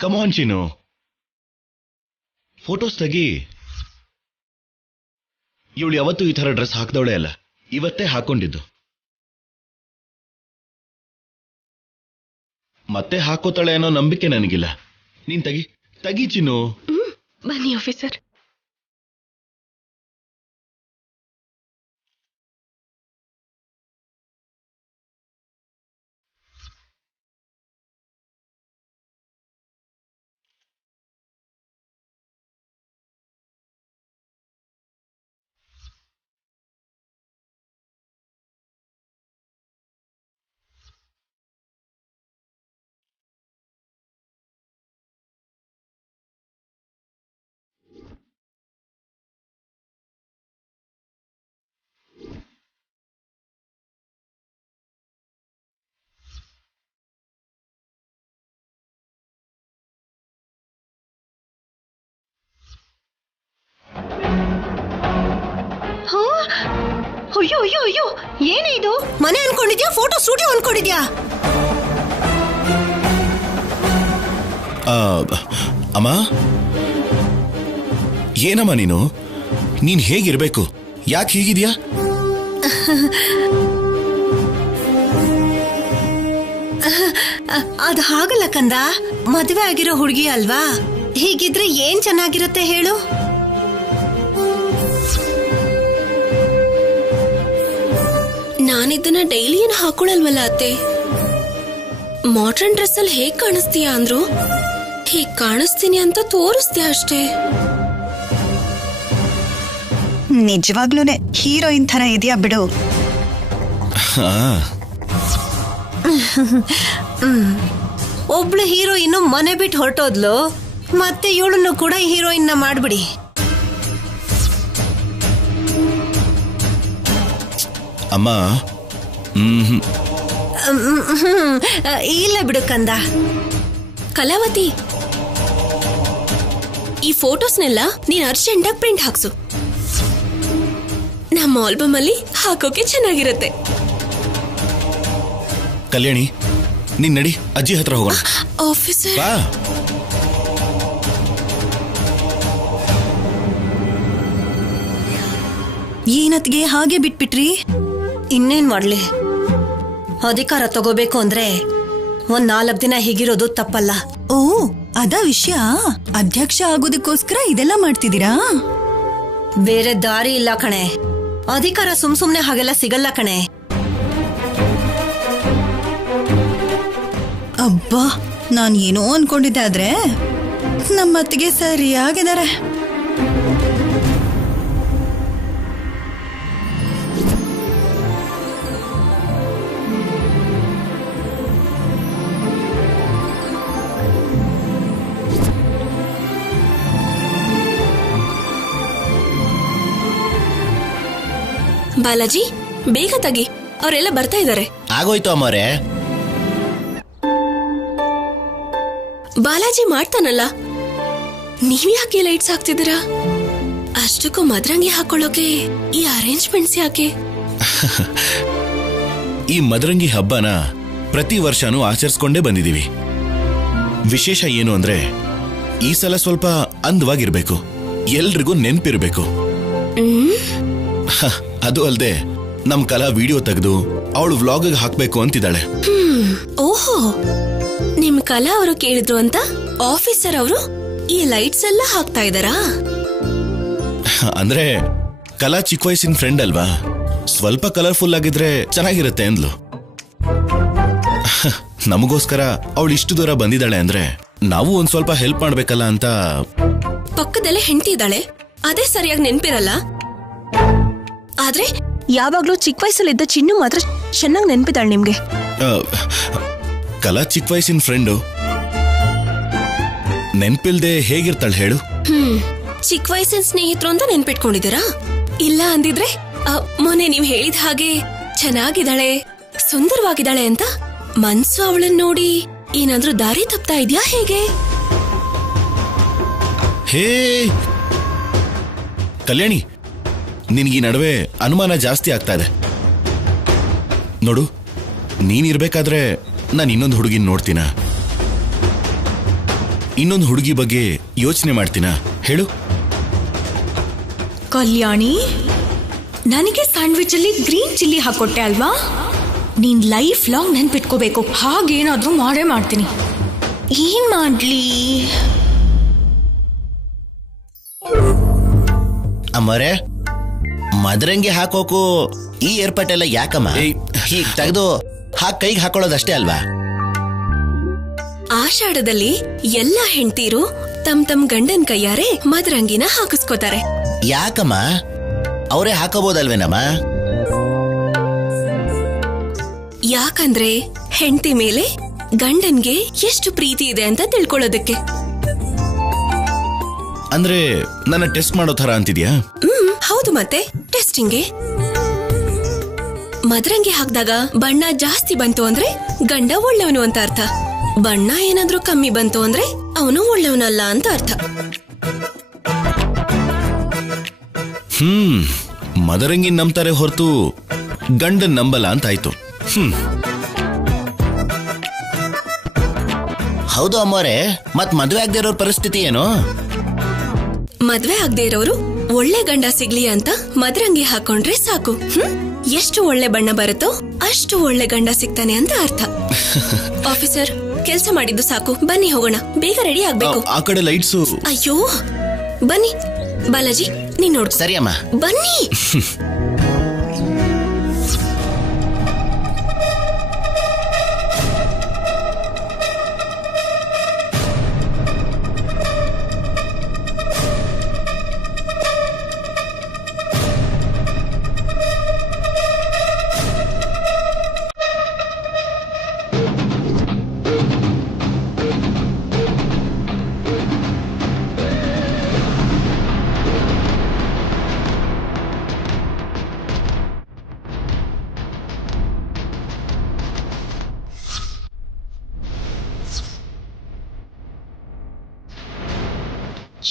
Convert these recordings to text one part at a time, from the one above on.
ಕಮಾನ್ ಚಿನ್ನು, photos ತೆಗಿ. ಇವಳು ಯಾವತ್ತೂ ಈ ತರ ಡ್ರೆಸ್ ಹಾಕ್ದವಳೆ ಅಲ್ಲ, ಇವತ್ತೇ ಹಾಕೊಂಡಿದ್ದು. ಮತ್ತೆ ಹಾಕೋತಾಳೆ ಅನ್ನೋ ನಂಬಿಕೆ ನನಗಿಲ್ಲ. ನೀನ್ ತೆಗಿ ಚಿನ್ನು. ಬನ್ನಿ ಆಫೀಸರ್. ಅಯ್ಯೋ ಅಯ್ಯೋ ಅಯ್ಯೋ, ಏನೇ ಇದು? ಮನೆ ಅನ್ಕೊಂಡಿದ್ಯಾ, ಫೋಟೋ ಸ್ಟುಡಿಯೋ ಅನ್ಕೊಂಡಿದ್ಯಾ? ಅಮ್ಮ, ಏನಮ್ಮ ನೀನ್ ಹೇಗಿರ್ಬೇಕು? ಯಾಕೆ ಹೀಗಿದ್ಯಾ? ಅದು ಹಾಗಲ್ಲ ಕಂದ, ಮದುವೆ ಆಗಿರೋ ಹುಡುಗಿ ಅಲ್ವಾ, ಹೀಗಿದ್ರೆ ಏನ್ ಚೆನ್ನಾಗಿರುತ್ತೆ ಹೇಳು? ನಾನಿದ್ದನ್ನ ಡೈಲಿ ಏನು ಹಾಕೊಳಲ್ವಲ್ಲ ಅತ್ತೆ. ಮಾಡ್ರನ್ ಡ್ರೆಸ್ ಅಲ್ಲಿ ಹೇಗ್ ಕಾಣಿಸ್ತೀಯಾ ಅಂದ್ರು ಹೀಗ್ ಕಾಣಿಸ್ತೀನಿ ಅಂತ ತೋರಿಸ್ತೀಯ ಅಷ್ಟೇ. ನಿಜವಾಗ್ಲೂನೆ ಹೀರೋಯಿನ್ ತರ ಇದೆಯಾ ಬಿಡು. ಒಬ್ಳು ಹೀರೋಯಿನ್ ಮನೆ ಬಿಟ್ಟು ಹೊರಟೋದ್ಲು, ಮತ್ತೆ ಇವಳನ್ನು ಕೂಡ ಹೀರೋಯಿನ್ ಮಾಡ್ಬಿಡಿ. ಅಮ್ಮ, ಇಲ್ಲ ಬಿಡು ಕಂದ. ಕಲಾವತಿ, ಈ ಫೋಟೋಸ್ನೆಲ್ಲ ನೀನ್ ಅರ್ಜೆಂಟಾಗಿ ಪ್ರಿಂಟ್ ಹಾಕ್ಸು. ನಮ್ಮ ಆಲ್ಬಮ್ ಅಲ್ಲಿ ಹಾಕೋಕೆ ಚೆನ್ನಾಗಿರುತ್ತೆ. ಕಲ್ಯಾಣಿ, ನೀನ್ ನಡಿ, ಅಜ್ಜಿ ಹತ್ರ ಹೋಗೋಣ. ಆಫೀಸರ್, ಏನತ್ಗೆ ಹಾಗೆ ಬಿಟ್ಬಿಟ್ರಿ? ಇನ್ನೇನ್ ಮಾಡ್ಲಿ, ಅಧಿಕಾರ ತಗೋಬೇಕು ಅಂದ್ರೆ 4 ದಿನ ಹೀಗಿರೋದು ತಪ್ಪಲ್ಲ. ಓ, ಅದ ವಿಷಯ. ಅಧ್ಯಕ್ಷ ಆಗೋದಕ್ಕೋಸ್ಕರ ಇದೆಲ್ಲ ಮಾಡ್ತಿದ್ದೀರಾ? ಬೇರೆ ದಾರಿ ಇಲ್ಲ ಕಣೆ. ಅಧಿಕಾರ ಸುಮ್ನೆ ಹಾಗೆಲ್ಲ ಸಿಗಲ್ಲ ಕಣೆ. ಅಬ್ಬಾ, ನಾನ್ ಏನೋ ಅನ್ಕೊಂಡಿದ್ದೆ, ಆದ್ರೆ ನಮ್ಮತ್ತಿಗೆ ಸರಿಯಾಗಿದ್ದಾರೆ. ಬಾಲಾಜಿ, ಬೇಗ ತಗಿ, ಅವರೆಲ್ಲ ಬರ್ತಾ ಇದ್ದಾರೆ. ಆಗೋಯ್ತು ಅಮ್ಮರೇ. ಬಾಲಾಜಿ ಮಾಡ್ತಾನಲ್ಲ, ನೀವ್ ಯಾಕೆ ಲೈಟ್ಸ್ ಹಾಕ್ತಿದ್ದೀರಾ? ಅಷ್ಟಕ್ಕೂ ಮದ್ರಂಗಿ ಹಾಕೊಳ್ಳೋಕೆ ಈ ಅರೇಂಜ್ಮೆಂಟ್ಸ್ ಯಾಕೆ? ಈ ಮದರಂಗಿ ಹಬ್ಬನ ಪ್ರತಿ ವರ್ಷನೂ ಆಚರಿಸ್ಕೊಂಡೇ ಬಂದಿದೀವಿ. ವಿಶೇಷ ಏನು ಅಂದ್ರೆ ಈ ಸಲ ಸ್ವಲ್ಪ ಅಂದವಾಗಿರ್ಬೇಕು, ಎಲ್ರಿಗೂ ನೆನ್ಪಿರ್ಬೇಕು. ಅದು ಅಲ್ದೆ ನಮ್ ಕಲಾ ವಿಡಿಯೋ ತೆಗೆದು ಅವಳು ವ್ಲಾಗ್ ಹಾಕ್ಬೇಕು ಅಂತಿದ್ದಾಳೆ. ಓಹೋ, ನಿಮ್ ಕಲಾ ಅವರು ಕೇಳಿದ್ರು ಅಂತ ಆಫೀಸರ್ ಅವರು ಈ ಲೈಟ್ಸ್ ಎಲ್ಲ ಹಾಕ್ತಾ ಇದ್ದಾರಾ? ಅಂದ್ರೆ ಕಲಾ ಚಿಕ್ಕ ವಯಸ್ಸಿನ ಫ್ರೆಂಡ್ ಅಲ್ವಾ, ಸ್ವಲ್ಪ ಕಲರ್ಫುಲ್ ಆಗಿದ್ರೆ ಚೆನ್ನಾಗಿರುತ್ತೆ ಅಂದ್ಲು. ನಮಗೋಸ್ಕರ ಅವಳು ಇಷ್ಟು ದೂರ ಬಂದಿದ್ದಾಳೆ ಅಂದ್ರೆ ನಾವು ಒಂದ್ ಸ್ವಲ್ಪ ಹೆಲ್ಪ್ ಮಾಡ್ಬೇಕಲ್ಲ ಅಂತ. ಪಕ್ಕದಲ್ಲೇ ಹೆಂಡತಿ ಇದ್ದಾಳೆ, ಅದೇ ಸರಿಯಾಗಿ ನೆನ್ಪಿರಲ್ಲ. ಆದ್ರೆ ಯಾವಾಗ್ಲೂ ಚಿಕ್ಕ ವಯಸ್ಸಲ್ಲಿದ್ದ ಚಿನ್ನು ಮಾತ್ರ ಚೆನ್ನಾಗಿ ನೆನ್ಪಿದ್ದಾಳೆ ನಿಮ್ಗೆ. ಕಲಾ ಚಿಕ್ಕ ವಯಸ್ಸಿನ ಫ್ರೆಂಡು, ನೆನ್ಪಿಲ್ದೆ ಹೇಗಿರ್ತಾಳೆ ಹೇಳು? ಚಿಕ್ಕ ವಯಸ್ಸಿನ ಸ್ನೇಹಿತರು ಅಂತ ನೆನ್ಪಿಟ್ಕೊಂಡಿದ್ದೀರಾ? ಇಲ್ಲ ಅಂದಿದ್ರೆ ಮೊನ್ನೆ ನೀವ್ ಹೇಳಿದ ಹಾಗೆ ಚೆನ್ನಾಗಿದ್ದಾಳೆ, ಸುಂದರವಾಗಿದ್ದಾಳೆ ಅಂತ ಮನ್ಸು ಅವಳನ್ನ ನೋಡಿ ಏನಾದ್ರೂ ದಾರಿ ತಪ್ತಾ ಇದ್ಯಾ ಹೇಗೆ? ಹೇ ಕಲ್ಯಾಣಿ, ನಿನ್ಗೀ ನಡುವೆ ಅನುಮಾನ ಜಾಸ್ತಿ ಆಗ್ತಾ ಇದೆ ನೋಡು. ನೀನಿರ್ಬೇಕಾದ್ರೆ ನಾನು ಇನ್ನೊಂದು ಹುಡುಗಿನ ನೋಡ್ತೀನ. ಇನ್ನೊಂದು ಹುಡುಗಿ ಬಗ್ಗೆ ಯೋಚನೆ ಮಾಡ್ತೀನಾ ಹೇಳು? ಕಲ್ಯಾಣಿ, ನನಗೆ ಸ್ಯಾಂಡ್ವಿಚ್ ಅಲ್ಲಿ ಗ್ರೀನ್ ಚಿಲ್ಲಿ ಹಾಕೊಟ್ಟೆ ಅಲ್ವಾ? ನೀನ್ ಲೈಫ್ ಲಾಂಗ್ ನೆನ್ಪಿಟ್ಕೋಬೇಕು. ಹಾಗೇನಾದ್ರೂ ಮಾಡೇ ಮಾಡ್ತೀನಿ. ಏನ್ ಮಾಡ್ಲಿ? ಅಮ್ಮರೇ, ಮದರಂಗಿ ಹಾಕೋಕು ಈ ಏರ್ಪಾಟೆಲ್ಲ ಯಾಕಮ್ಮ? ಹೀಗ್ ತೆಗೆದು ಕೈಗೆ ಹಾಕೊಳ್ಳೋದಷ್ಟೇ ಅಲ್ವಾ? ಆಷಾಢದಲ್ಲಿ ಎಲ್ಲ ಹೆಂಡ್ತೀರು ತಮ್ ಗಂಡನ್ ಕೈಯಾರೆ ಮದರಂಗಿನ ಹಾಕಿಸ್ಕೋತಾರೆ. ಯಾಕಮ್ಮ? ಅವರೇ ಹಾಕೋಬಹುದಲ್ವೇನಮ್ಮ? ಯಾಕಂದ್ರೆ ಹೆಂಡತಿ ಮೇಲೆ ಗಂಡನ್ಗೆ ಎಷ್ಟು ಪ್ರೀತಿ ಇದೆ ಅಂತ ತಿಳ್ಕೊಳ್ಳೋದಕ್ಕೆ. ಅಂದ್ರೆ ನನ್ನ ಟೆಸ್ಟ್ ಮಾಡೋ ತರ ಅಂತಿದ್ಯಾ? ಹೌದು, ಮತ್ತೆ ಟೆಸ್ಟಿಂಗ್ಗೆ ಮದರಂಗಿ ಹಾಕಿದಾಗ ಬಣ್ಣ ಜಾಸ್ತಿ ಬಂತು ಅಂದ್ರೆ ಗಂಡ ಒಳ್ಳೆಯವನು ಅಂತ ಅರ್ಥ. ಬಣ್ಣ ಏನಾದ್ರೂ ಕಮ್ಮಿ ಬಂತು ಅಂದ್ರೆ ಅವನು ಒಳ್ಳೆಯವನಲ್ಲ ಅಂತ ಅರ್ಥ. ಮದರಂಗಿ ನಂಬ್ತಾರೆ ಹೊರತು ಗಂಡನ್ ನಂಬಲ್ಲ ಅಂತಾಯ್ತು. ಹೌದು ಅಮ್ಮರೇ, ಮತ್ ಮದ್ವೆ ಆಗದೆ ಇರೋರ್ ಪರಿಸ್ಥಿತಿ ಏನು? ಮದ್ವೆ ಆಗದೆ ಇರೋರು ಒಳ್ಳೆ ಗಂಡ ಸಿಗ್ಲಿ ಅಂತ ಮದರಂಗಿ ಹಾಕೊಂಡ್ರೆ ಸಾಕು. ಎಷ್ಟು ಒಳ್ಳೆ ಬಣ್ಣ ಬರುತ್ತೋ ಅಷ್ಟು ಒಳ್ಳೆ ಗಂಡ ಸಿಗ್ತಾನೆ ಅಂತ ಅರ್ಥ. ಆಫೀಸರ್, ಕೆಲ್ಸ ಮಾಡಿದ್ದು ಸಾಕು, ಬನ್ನಿ ಹೋಗೋಣ. ಬೇಗ ರೆಡಿ ಆಗ್ಬೇಕು. ಆ ಕಡೆ ಲೈಟ್ಸು. ಅಯ್ಯೋ, ಬನ್ನಿ ಬಾಲಾಜಿ, ನೀನ್ ನೋಡ್. ಸರಿ ಅಮ್ಮ, ಬನ್ನಿ.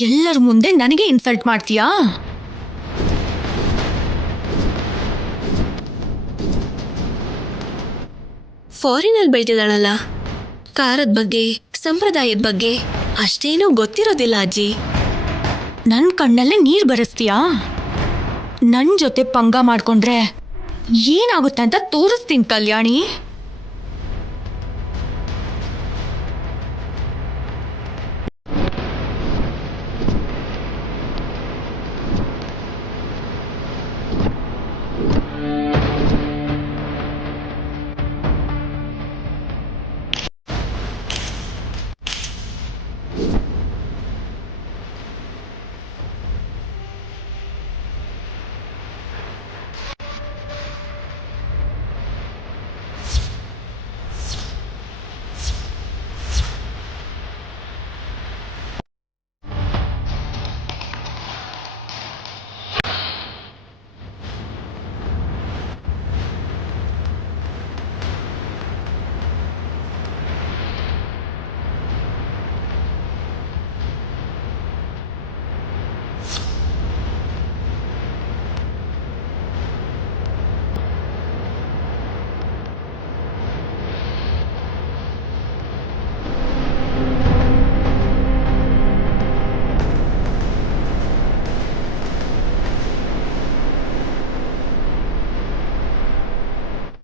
ಎಲ್ಲರ ಮುಂದೆ ನನಗೆ ಇನ್ಸಲ್ಟ್ ಮಾಡ್ತೀಯಾ? ಫಾರಿನಲ್ಲಿ ಬೆಳೆದಿದ್ದಾಳಲ್ಲ, ಕಾರದ ಬಗ್ಗೆ ಸಂಪ್ರದಾಯದ ಬಗ್ಗೆ ಅಷ್ಟೇನೂ ಗೊತ್ತಿರೋದಿಲ್ಲ ಅಜ್ಜಿ. ನನ್ನ ಕಣ್ಣಲ್ಲೇ ನೀರು ಬರೆಸ್ತೀಯಾ? ನನ್ನ ಜೊತೆ ಪಂಗ ಮಾಡ್ಕೊಂಡ್ರೆ ಏನಾಗುತ್ತೆ ಅಂತ ತೋರಿಸ್ತೀನಿ ಕಲ್ಯಾಣಿ.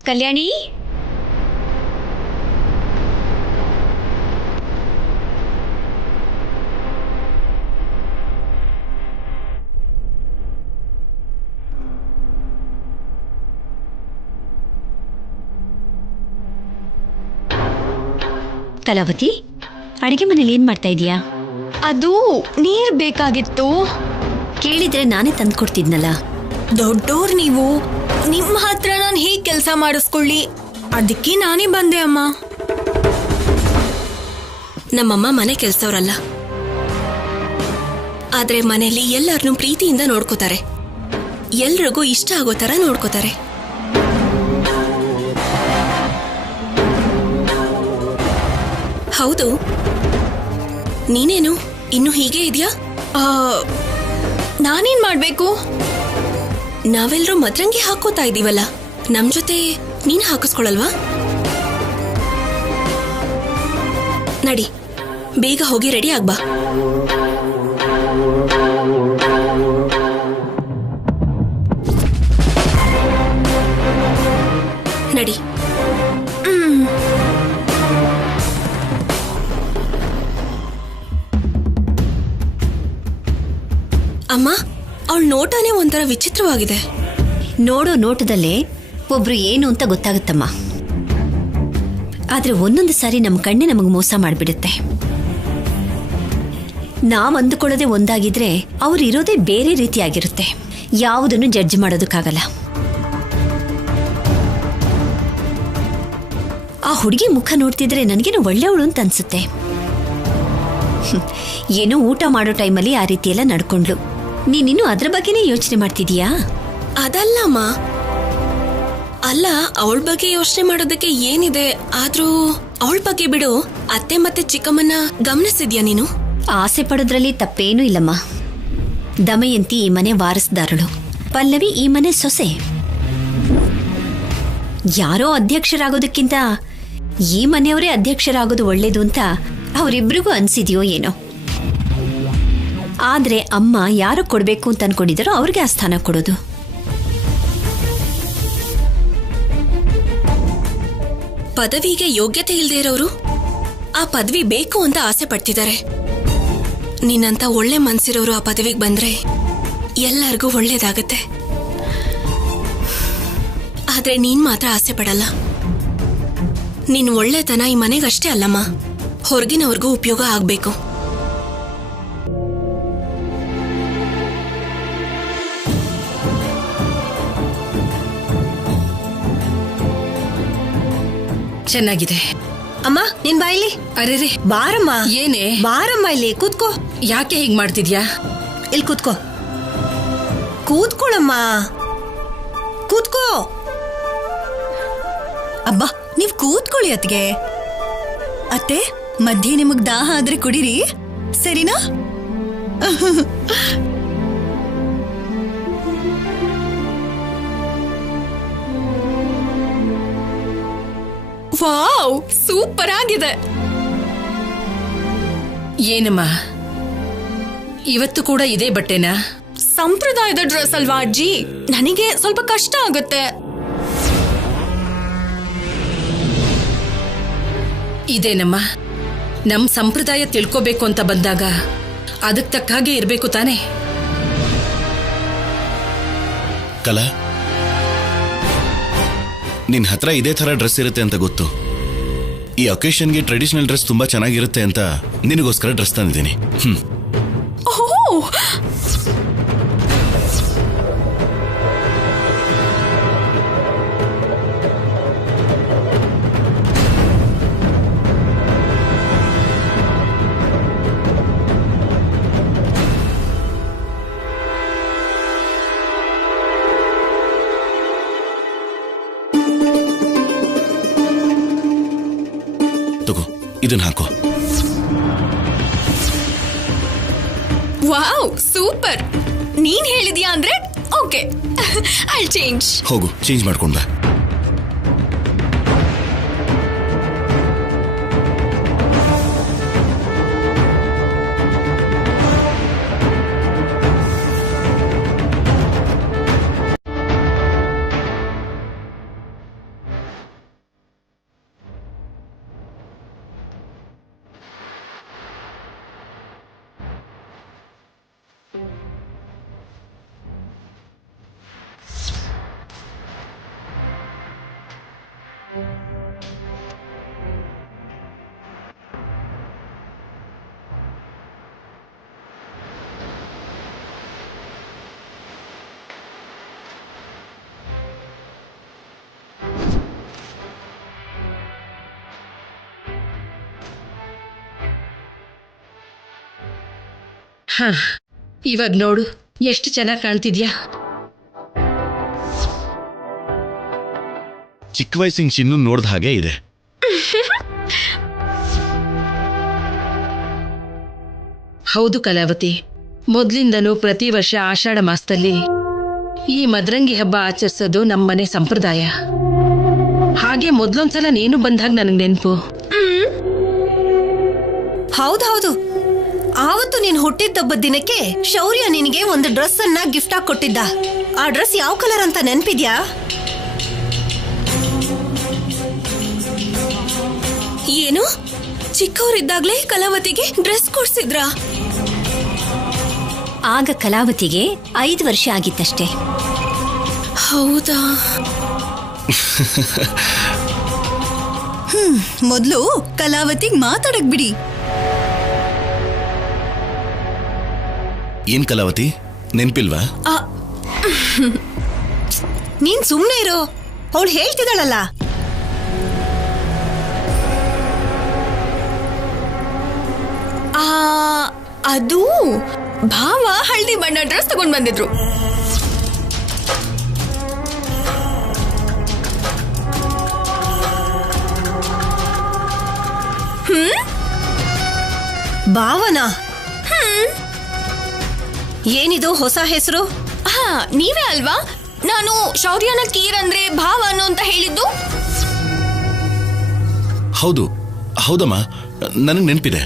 ಕಲ್ಯಾಣಿ, ಕಲಾವತಿ, ಅಡಿಗೆ ಮನೇಲಿ ಏನ್ ಮಾಡ್ತಾ ಇದೀಯಾ? ಅದು ನೀರ್ ಬೇಕಾಗಿತ್ತು. ಕೇಳಿದ್ರೆ ನಾನೇ ತಂದ್ಕೊಡ್ತಿದ್ನಲ್ಲ. ದೊಡ್ಡೋರ್ ನೀವು, ನಿಮ್ಮ ಹತ್ರ ನಾನು ಹೇಗೆ ಕೆಲಸ ಮಾಡಿಸ್ಕೊಳ್ಳಿ? ಅದಕ್ಕೆ ನಾನೇ ಬಂದೆ ಅಮ್ಮ. ನಮ್ಮಮ್ಮ ಮನೆ ಕೆಲ್ಸವ್ರಲ್ಲ, ಆದ್ರೆ ಮನೆಯಲ್ಲಿ ಎಲ್ಲರನ್ನೂ ಪ್ರೀತಿಯಿಂದ ನೋಡ್ಕೋತಾರೆ. ಎಲ್ರಿಗೂ ಇಷ್ಟ ಆಗೋ ತರ ನೋಡ್ಕೋತಾರೆ. ಹೌದು, ನೀನೇನು ಇನ್ನು ಹೀಗೆ ಇದೆಯಾ? ನಾನೇನ್ ಮಾಡ್ಬೇಕು? ನಾವೆಲ್ಲರೂ ಮದರಂಗಿ ಹಾಕೋತಾ ಇದೀವಲ್ಲ, ನಮ್ ಜೊತೆ ನೀನ್ ಹಾಕಿಸ್ಕೊಳಲ್ವಾ? ನಡಿ, ಬೇಗ ಹೋಗಿ ರೆಡಿ ಆಗ್ಬಾ. ನಡಿ. ಅಮ್ಮ, ಅವಳ ನೋಟನೇ ಒಂಥರ ವಿಚಿತ್ರವಾಗಿದೆ. ನೋಡೋ ನೋಟದಲ್ಲೇ ಒಬ್ರು ಏನು ಅಂತ ಗೊತ್ತಾಗುತ್ತಮ್ಮ. ಆದ್ರೆ ಒಂದೊಂದು ಸಾರಿ ನಮ್ಮ ಕಣ್ಣೆ ನಮಗೆ ಮೋಸ ಮಾಡಿಬಿಡುತ್ತೆ. ನಾವ್ ಅಂದುಕೊಳ್ಳೋದೇ ಒಂದಾಗಿದ್ರೆ ಅವ್ರು ಇರೋದೇ ಬೇರೆ ರೀತಿಯಾಗಿರುತ್ತೆ. ಯಾವುದನ್ನು ಜಡ್ಜ್ ಮಾಡೋದಕ್ಕಾಗಲ್ಲ. ಆ ಹುಡುಗಿ ಮುಖ ನೋಡ್ತಿದ್ರೆ ನನಗೇನು ಒಳ್ಳೆಯವಳು ಅಂತ ಅನ್ಸುತ್ತೆ. ಏನೋ ಊಟ ಮಾಡೋ ಟೈಮಲ್ಲಿ ಆ ರೀತಿ ಎಲ್ಲ ನಡ್ಕೊಂಡ್ಲು. ನೀನಿನ್ನು ಅದ್ರ ಬಗ್ಗೆನೇ ಯೋಚನೆ ಮಾಡ್ತಿದೀಯಾ? ಅದಲ್ಲಮ್ಮ. ಅಲ್ಲ, ಅವಳ ಬಗ್ಗೆ ಯೋಚನೆ ಮಾಡೋದಕ್ಕೆ ಏನಿದೆ? ಆದ್ರೂ ಅವಳ ಬಗ್ಗೆ ಬಿಡು. ಅತ್ತೆ ಮತ್ತೆ ಚಿಕ್ಕಮ್ಮನ್ನ ಗಮನಿಸಿದ್ಯಾ ನೀನು? ಆಸೆ ಪಡೋದ್ರಲ್ಲಿ ತಪ್ಪೇನೂ ಇಲ್ಲಮ್ಮ. ದಮಯಂತಿ ಈ ಮನೆ ವಾರಸ್ದಾರಳು, ಪಲ್ಲವಿ ಈ ಮನೆ ಸೊಸೆ. ಯಾರೋ ಅಧ್ಯಕ್ಷರಾಗೋದಕ್ಕಿಂತ ಈ ಮನೆಯವರೇ ಅಧ್ಯಕ್ಷರಾಗೋದು ಒಳ್ಳೇದು ಅಂತ ಅವರಿಬ್ರಿಗೂ ಅನ್ಸಿದ್ಯೋ ಏನೋ. ಆದ್ರೆ ಅಮ್ಮ ಯಾರು ಕೊಡ್ಬೇಕು ಅಂತ ಅನ್ಕೊಂಡಿದ್ದಾರೋ ಅವ್ರಿಗೆ ಆ ಸ್ಥಾನ ಕೊಡೋದು. ಪದವಿಗೆ ಯೋಗ್ಯತೆ ಇಲ್ಲದೆ ಇರೋರು ಆ ಪದವಿ ಬೇಕು ಅಂತ ಆಸೆ ಪಡ್ತಿದ್ದಾರೆ. ನಿನ್ನಂತ ಒಳ್ಳೆ ಮನ್ಸಿರೋರು ಆ ಪದವಿಗೆ ಬಂದ್ರೆ ಎಲ್ಲರಿಗೂ ಒಳ್ಳೇದಾಗತ್ತೆ. ಆದ್ರೆ ನೀನ್ ಮಾತ್ರ ಆಸೆ ಪಡಲ್ಲ. ನಿನ್ ಒಳ್ಳೆತನ ಈ ಮನೆಗಷ್ಟೇ ಅಲ್ಲಮ್ಮ, ಹೊರಗಿನವ್ರಿಗೂ ಉಪಯೋಗ ಆಗ್ಬೇಕು. ಚೆನ್ನಾಗಿದೆ ಅಮ್ಮ. ನಿನ್ ಬಾಯಿಲಿ. ಅರೆ ಬಾರಮ್ಮ. ಏನೇ? ಬಾರಮ್ಮ, ಇಲ್ಲಿ ಕೂತ್ಕೋ. ಯಾಕೆ ಹೀಗ್ ಮಾಡ್ತಿದ್ಯಾ? ಇಲ್ಲಿ ಕೂತ್ಕೋ. ಕೂತ್ಕೊಳ್ಳಮ್ಮ, ಕೂತ್ಕೋ. ಅಬ್ಬಾ, ನೀವ್ ಕೂತ್ಕೊಳ್ಳಿ ಅತ್ಗೆ. ಅತ್ತೆ, ಮಧ್ಯೆ ನಿಮಗ್ ದಾಹ ಆದ್ರೆ ಕುಡಿರಿ, ಸರಿನಾ? ವಾವ್, ಸೂಪರ್ ಆಗಿದೆ. ಏನಮ್ಮ, ಇವತ್ತು ಕೂಡ ಇದೇ ಬಟ್ಟೆನಾ? ಸಂಪ್ರದಾಯದ ಡ್ರೆಸ್ ಅಲ್ವಾ ಅಜ್ಜಿ? ನನಗೆ ಸ್ವಲ್ಪ ಕಷ್ಟ ಆಗುತ್ತೆ. ಇದೇನಮ್ಮ, ನಮ್ ಸಂಪ್ರದಾಯ ತಿಳ್ಕೋಬೇಕು ಅಂತ ಬಂದಾಗ ಅದಕ್ಕೆ ತಕ್ಕ ಹಾಗೆ ಇರ್ಬೇಕು ತಾನೆ. ಕಲಾ, ನಿನ್ ಹತ್ರ ಇದೇ ತರ ಡ್ರೆಸ್ ಇರುತ್ತೆ ಅಂತ ಗೊತ್ತು. ಈ ಒಕೇಶನ್ಗೆ ಟ್ರೆಡಿಷನಲ್ ಡ್ರೆಸ್ ತುಂಬಾ ಚೆನ್ನಾಗಿರುತ್ತೆ ಅಂತ ನಿನಗೋಸ್ಕರ ಡ್ರೆಸ್ ತಂದಿದ್ದೀನಿ. ತಗೋ, ಇದನ್ನ ಹಾಕೋ. Wow, super. ನೀನ್ ಹೇಳಿದ್ಯಾ ಅಂದ್ರೆ ಓಕೆ, ಐ ಚೇಂಜ್. ಹೋಗು, ಚೇಂಜ್ ಮಾಡ್ಕೊಂಡ. ಇವಾಗ ನೋಡು, ಎಷ್ಟು ಚೆನ್ನಾಗಿ ಕಾಣ್ತಿದ್ಯಾ. ಚಿಕ್ಕ ವಯಸ್ಸಿನ ಚಿನ್ನು ನೋಡ್ದ ಹಾಗೆ ಇದೆ. ಹೌದು ಕಲಾವತಿ, ಮೊದ್ಲಿಂದನೂ ಪ್ರತಿ ವರ್ಷ ಆಷಾಢ ಮಾಸದಲ್ಲಿ ಈ ಮದರಂಗಿ ಹಬ್ಬ ಆಚರಿಸೋದು ನಮ್ಮನೆ ಸಂಪ್ರದಾಯ. ಹಾಗೆ ಮೊದ್ಲೊಂದ್ಸಲ ನೀನು ಬಂದಾಗ ನನಗೆ ನೆನಪು. ಹೌದೌದು, ಆವತ್ತು ನೀನ್ ಹುಟ್ಟಿದ್ದಬ್ಬದ ದಿನಕ್ಕೆ ಶೌರ್ಯ ನಿನಗೆ ಒಂದು ಡ್ರೆಸ್ ಅನ್ನ ಗಿಫ್ಟ್ ಆಗಿ ಕೊಟ್ಟಿದ್ದ. ಆ ಡ್ರೆಸ್ ಯಾವ ಕಲರ್ ಅಂತ ನೆನ್ಪಿದ್ಯಾ? ಏನು, ಚಿಕ್ಕವರಿದ್ದಾಗ್ಲೇ ಕಲಾವತಿಗೆ ಡ್ರೆಸ್ ಕೊಡ್ಸಿದ್ರಾ? ಆಗ ಕಲಾವತಿಗೆ 5 ವರ್ಷ ಆಗಿತ್ತಷ್ಟೇ. ಹೌದಾ? ಮೊದ್ಲು ಕಲಾವತಿಗ್ ಮಾತಾಡಕ್ ಬಿಡಿ. ಏನ್ ಕಲಾವತಿ, ನೆನ್ಪಿಲ್ವಾ? ನೀನ್ ಸುಮ್ನೆ ಇರು, ಅವಳು ಹೇಳ್ತಿದ್ದಾಳಲ್ಲ. ಅದು ಭಾವ ಹಳದಿ ಬಣ್ಣ ಡ್ರೆಸ್ ತಗೊಂಡ್ ಬಂದಿದ್ರು. ಭಾವನ? ಏನಿದು ಹೊಸ ಹೆಸರು? ನೀವೇ ಅಲ್ವಾ ನಾನು ಶೌರ್ಯನ ಕೀರ್ ಅಂದ್ರೆ ಭಾವ ಅನ್ನೋ ಅಂತ ಹೇಳಿದ್ದು? ಹೌದು ಹೌದಮ್ಮ, ನನಗೆ ನೆನಪಿದೆ.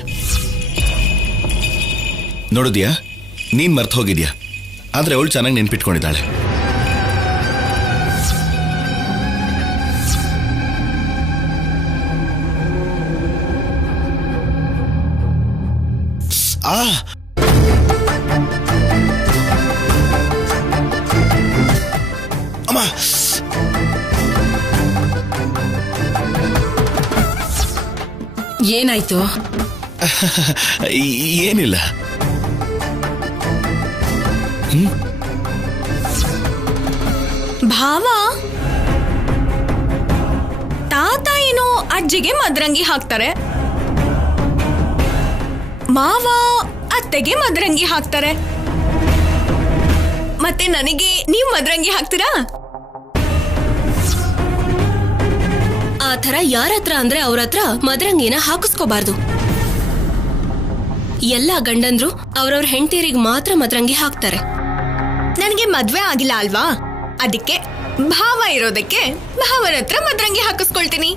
ನೋಡಿದ್ಯಾ, ನೀನ್ ಮರ್ತು ಹೋಗಿದ್ಯಾ, ಆದ್ರೆ ಅವಳು ಚೆನ್ನಾಗಿ ನೆನ್ಪಿಟ್ಕೊಂಡಿದ್ದಾಳೆ. ಅಮ್ಮ, ಏನಾಯ್ತು? ಏನಿಲ್ಲ. ಭಾವ, ತಾತ ಏನೋ ಅಜ್ಜಿಗೆ ಮದ್ರಂಗಿ ಹಾಕ್ತಾರೆ, ಮಾವ ಅತ್ತೆಗೆ ಮದ್ರಂಗಿ ಹಾಕ್ತಾರೆ, ಮತ್ತೆ ನನಗೆ ನೀವು ಮದ್ರಂಗಿ ಹಾಕ್ತೀರಾ? ಆ ಥರ ಯಾರತ್ರ ಅಂದ್ರೆ ಅವ್ರ ಹತ್ರ ಮದ್ರಂಗಿನ ಹಾಕಿಸ್ಕೋಬಾರ್ದು. ಎಲ್ಲ ಗಂಡಂದ್ರು ಅವ್ರವ್ರ ಹೆಂಡತಿಯರಿಗೆ ಮಾತ್ರ ಮದ್ರಂಗಿ ಹಾಕ್ತಾರೆ. ನನಗೆ ಮದ್ವೆ ಆಗಿಲ್ಲ ಅಲ್ವಾ, ಅದಕ್ಕೆ ಭಾವ ಇರೋದಕ್ಕೆ ಭಾವನ ಹತ್ರ ಮದ್ರಂಗಿ ಹಾಕಿಸ್ಕೊಳ್ತೀನಿ.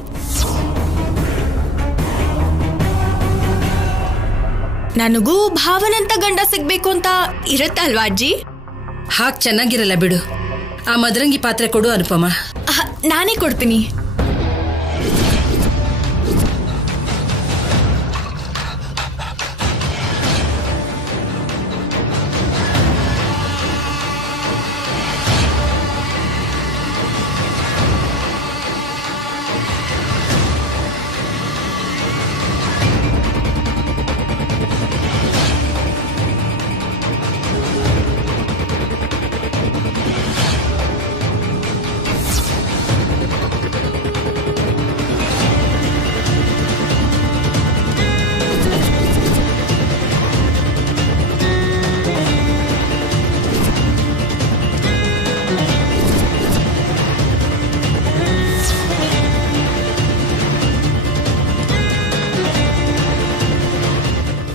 ನನಗೂ ಭಾವನಂತ ಗಂಡ ಸಿಗ್ಬೇಕು ಅಂತ ಇರುತ್ತಲ್ವಾ ಅಜ್ಜಿ? ಹಾಕ್ ಚೆನ್ನಾಗಿರಲ್ಲ ಬಿಡು. ಆ ಮದ್ರಂಗಿ ಪಾತ್ರೆ ಕೊಡು ಅನುಪಮ. ನಾನೇ ಕೊಡ್ತೀನಿ.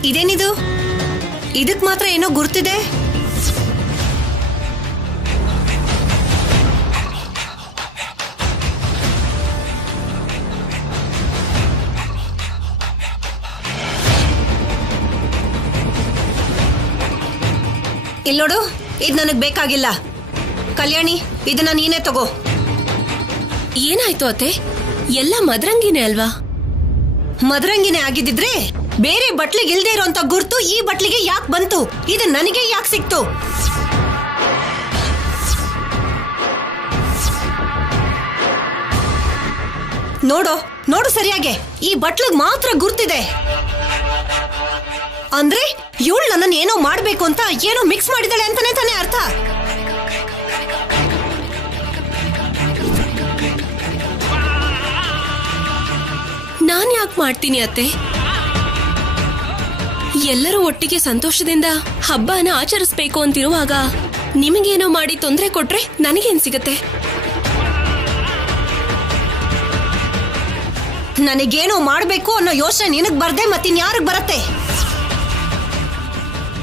ಇದೇನಿದು? ಇದಕ್ ಮಾತ್ರ ಏನೋ ಗುರ್ತಿದೆ. ಇಲ್ಲೋಡು, ಇದು ನನಗ್ ಬೇಕಾಗಿಲ್ಲ. ಕಲ್ಯಾಣಿ, ಇದನ್ನ ನೀನೇ ತಗೋ. ಏನಾಯ್ತು ಅತ್ತೆ? ಎಲ್ಲ ಮದ್ರಂಗಿನೇ ಅಲ್ವಾ? ಮದ್ರಂಗಿನೇ ಆಗಿದ್ದಿದ್ರೆ ಬೇರೆ ಬಟ್ಲಿಗೆ ಇಲ್ದೇ ಇರೋಂತ ಗುರ್ತು ಈ ಬಟ್ಲಿಗೆ ಯಾಕೆ ಬಂತು? ಇದು ನನಗೆ ಯಾಕೆ ಸಿಕ್ತು? ನೋಡು ನೋಡು ಸರಿಯಾಗೆ, ಈ ಬಟ್ಲಿಗೆ ಮಾತ್ರ ಗುರ್ತಿದೆ. ಅಂದ್ರೆ ಇವಳು ನನ್ನನ್ನು ಏನೋ ಮಾಡ್ಬೇಕು ಅಂತ ಏನೋ ಮಿಕ್ಸ್ ಮಾಡಿದಾಳೆ ಅಂತಾನೆ ತಾನೇ ಅರ್ಥ? ನಾನ್ ಯಾಕೆ ಮಾಡ್ತೀನಿ ಅತ್ತೆ? ಎಲ್ಲರೂ ಒಟ್ಟಿಗೆ ಸಂತೋಷದಿಂದ ಹಬ್ಬನ ಆಚರಿಸ್ಬೇಕು ಅಂತಿರುವಾಗ ನಿಮಗೇನೋ ಮಾಡಿ ತೊಂದರೆ ಕೊಟ್ರೆ ನನಗೇನ್ ಸಿಗತ್ತೆ? ನನಗೇನೋ ಮಾಡ್ಬೇಕು ಅನ್ನೋ ಯೋಚನೆ ನಿನಗ್ ಬರ್ದೆ ಮತ್ತಿನ್ಯಾರಿಗ್ ಬರತ್ತೆ?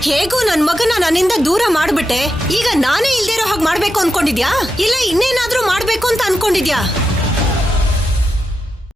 ಹೇಗೂ ನನ್ ಮಗನ ನನ್ನಿಂದ ದೂರ ಮಾಡ್ಬಿಟ್ಟೆ. ಈಗ ನಾನೇ ಇಲ್ದಿರೋ ಹಾಗೆ ಮಾಡ್ಬೇಕು ಅನ್ಕೊಂಡಿದ್ಯಾ, ಇಲ್ಲ ಇನ್ನೇನಾದ್ರೂ ಮಾಡ್ಬೇಕು ಅಂತ ಅನ್ಕೊಂಡಿದ್ಯಾ?